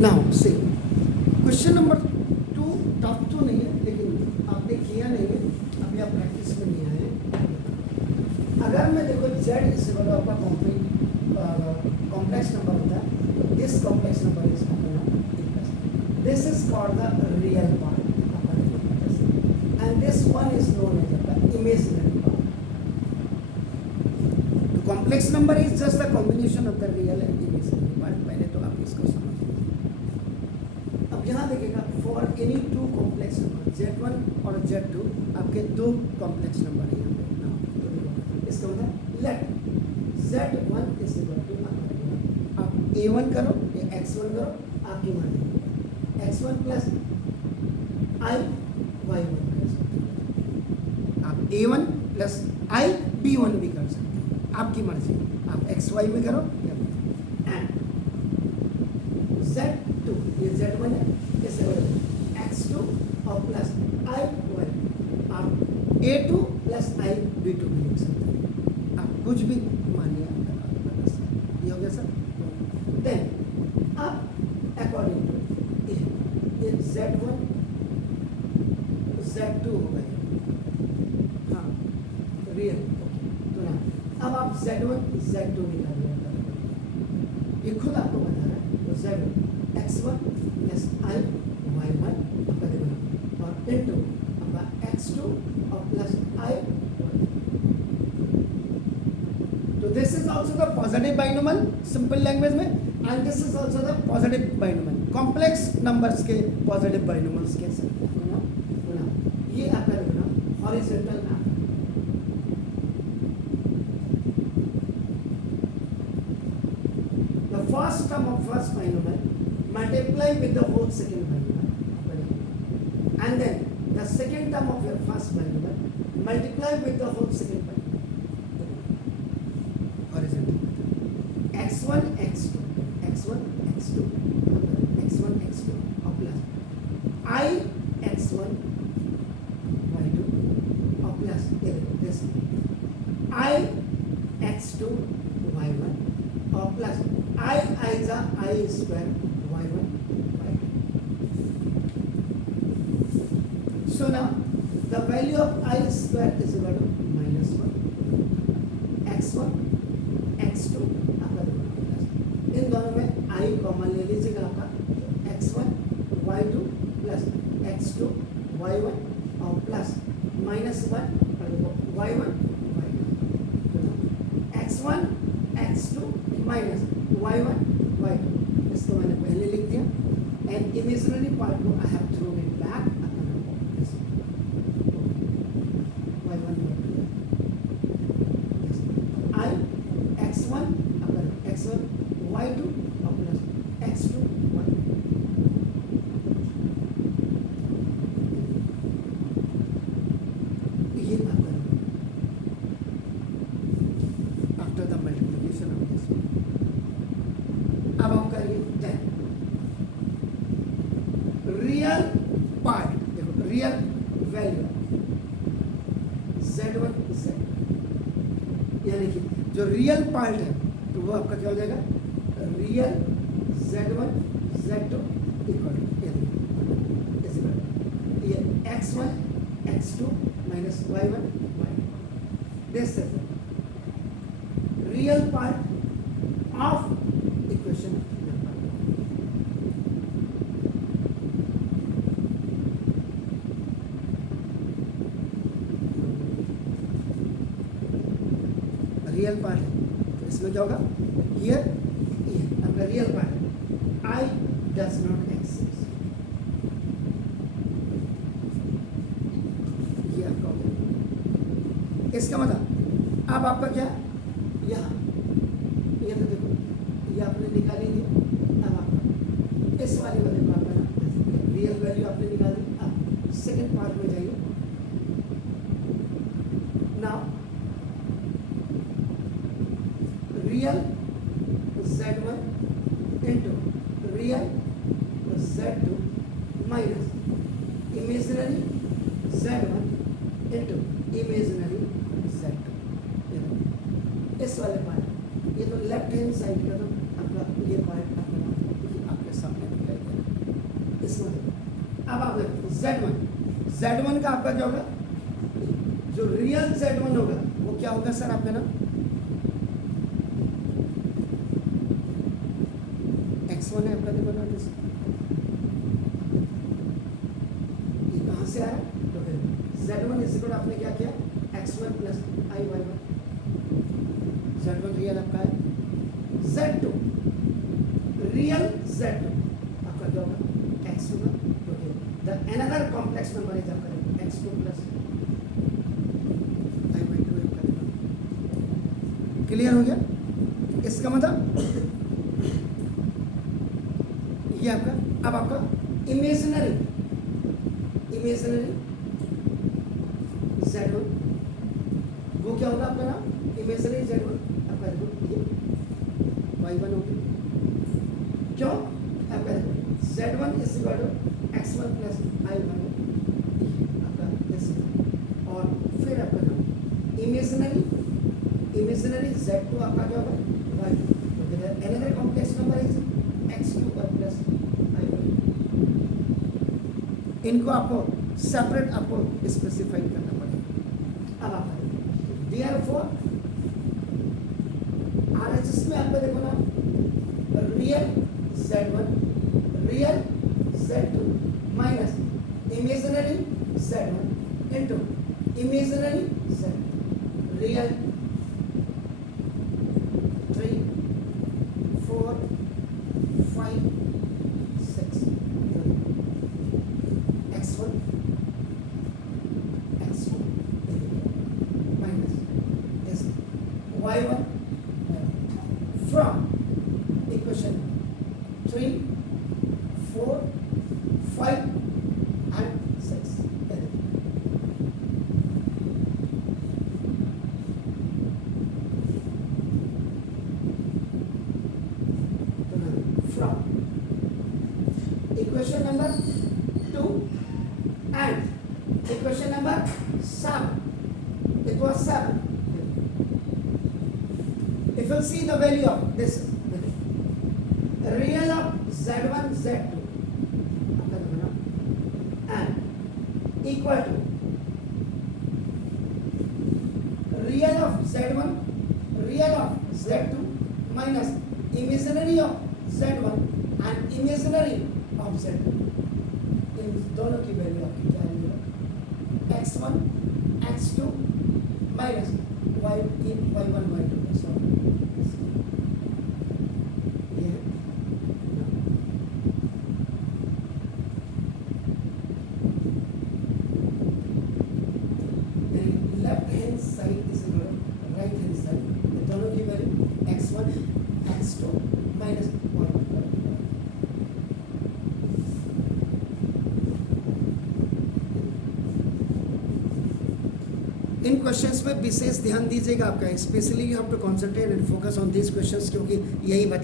Now see question number 2 tough तो नहीं है, लेकिन आपने किया नहीं है, अभी आप प्रैक्टिस में नहीं आए हैं। अगर मैं देखो z इज इक्वल टू आपका कॉम्प्लेक्स नंबर होता है, this complex number is this is called the real part and this one is known as the imaginary part. तो complex number is just the combination of the real and imaginary part. पहले तो आप इसको समझ। अब यहाँ देखिएगा, for any two complex number z1 और z2 आपके दो कॉम्प्लेक्स नंबर है यहाँ पे ना। इसका मतलब late z1 is equal to आप a1 करो या x1 करो, आपकी मर्जी। x1 प्लस i y1 कर सकते हैं आप, a1 प्लस i b1 भी कर सकते हैं, आपकी मर्जी। आप xy में करो एंड z2 ये z1 है, इसे x2 और प्लस i y आप a2 प्लस i b2 भी लिख सकते हैं। आप कुछ भी मानिए, आपका ये हो गया सर। देन अब अकॉर्डिंग टू ये z1 z2 हो गए, हाँ रियल। तो ना अब आप z1 z2 निकालिए, ये खुद आपको बता रहा है। तो z1 x1 plus i y1 आपका देखना, और इनटू आपका x2 और प्लस i। तो this is also the positive binomial simple language में, and this is also the positive binomial complex numbers के पॉजिटिव बाइनोमियल्स के साथ। ये आपका देखना horizontal map. The first term of first binomial multiply with the whole second binomial, and then the second term of your first binomial multiply with the whole second binomial. Horizontal x1 x2 x1 x2 x1 x2 और plus i x1 y2 और plus this i x2 y1 और plus I जा I square y1 y2. So now the value of I square is equal to -1 x1 x2 आपका plus, इन दोनों में I common ले लीजिएगा आपका, x1 y2 plus x2 y1 और plus -1 y1 x1 x2 minus y1 y2, इसको मैंने पहले लिख दिया, एंड इमेजिनरी पार्ट को I have thrown it back y1 y2 i x1 x1 y2 और प्लस x2 y2। ये आपका after the multiplication of this. अब आप करिए रियल पार्ट, देखो रियल वैल्यू z1 z, यानी कि जो रियल पार्ट है तो वो आपका क्या हो जाएगा, रियल z1 z2 इक्वल ये x1 x2 minus y1 y2। This is real part of equation number. Real part है तो इसमें क्या होगा, ये आपका रियल पार्ट है, I does not exist, ये आपका हो गया। इसका मतलब अब आपका क्या, यहाँ ये तो देखो ये आपने निकाली थी, अब आपका इस वाले को देखो, आपका रियल वैल्यू आपने निकाली। अब सेकंड पार्ट में जाइए, now real z1 into real z2 minus imaginary z1 into imaginary z2। इस वाले पार्ट, ये तो लेफ्ट हैंड साइड का, तो आपका ये पार्ट आपके सामने दिख रहा है। Z1 का आपका क्या होगा, जो रियल Z1 होगा वो क्या होगा सर आपका ना, X1 है आपका, देखो ना ये कहाँ से आया, तो फिर Z1 इस आपने क्या किया, X1 plus IY1, Z1 real आपका है, Z2 रियल Z2 आपका क्या होगा, X होगा, तो the another complex number is आपका X2 प्लस I/2 आपका, क्लियर हो गया। इसका मतलब ये आपका, अब आपका इमेजिनरी Z1 वो क्या होगा आपका ना, इमेजिनरी Z1 आपका देखो ये Y1 होगी, क्यों आपका देखो Z1 is equal to X1 plus I1 आपका this, और फिर आपका ना इमेजिनरी Z2 आपका क्या होगा Y2, तो another complex number is X2 plus I1, इनको आपको सेपरेट आपको स्पेसिफाई करना पड़ेगा। अब आप देयरफॉर RHS में आपको देखो ना, real Z2 minus imaginary Z1 into imaginary Z2, real 3 4 5 6 X1 minus this Y1 from equation 3 4 5 and 6 from equation number 2 and equation number 7, it was 7. If you see the value of this, real of Z1 Z2 and equal to real of Z1 real of Z2 minus imaginary of Z1 and imaginary of Z2, इन दोनों की value आपकी क्या है, X1 X2 minus Y1 Y2, sorry ये left hand side is right hand side, दोनों की value X1 X2 minus Y1 इन questions पे विशेष ध्यान दीजिएगा आपका, specially you have to concentrate and focus on this questions, क्योंकि यही बता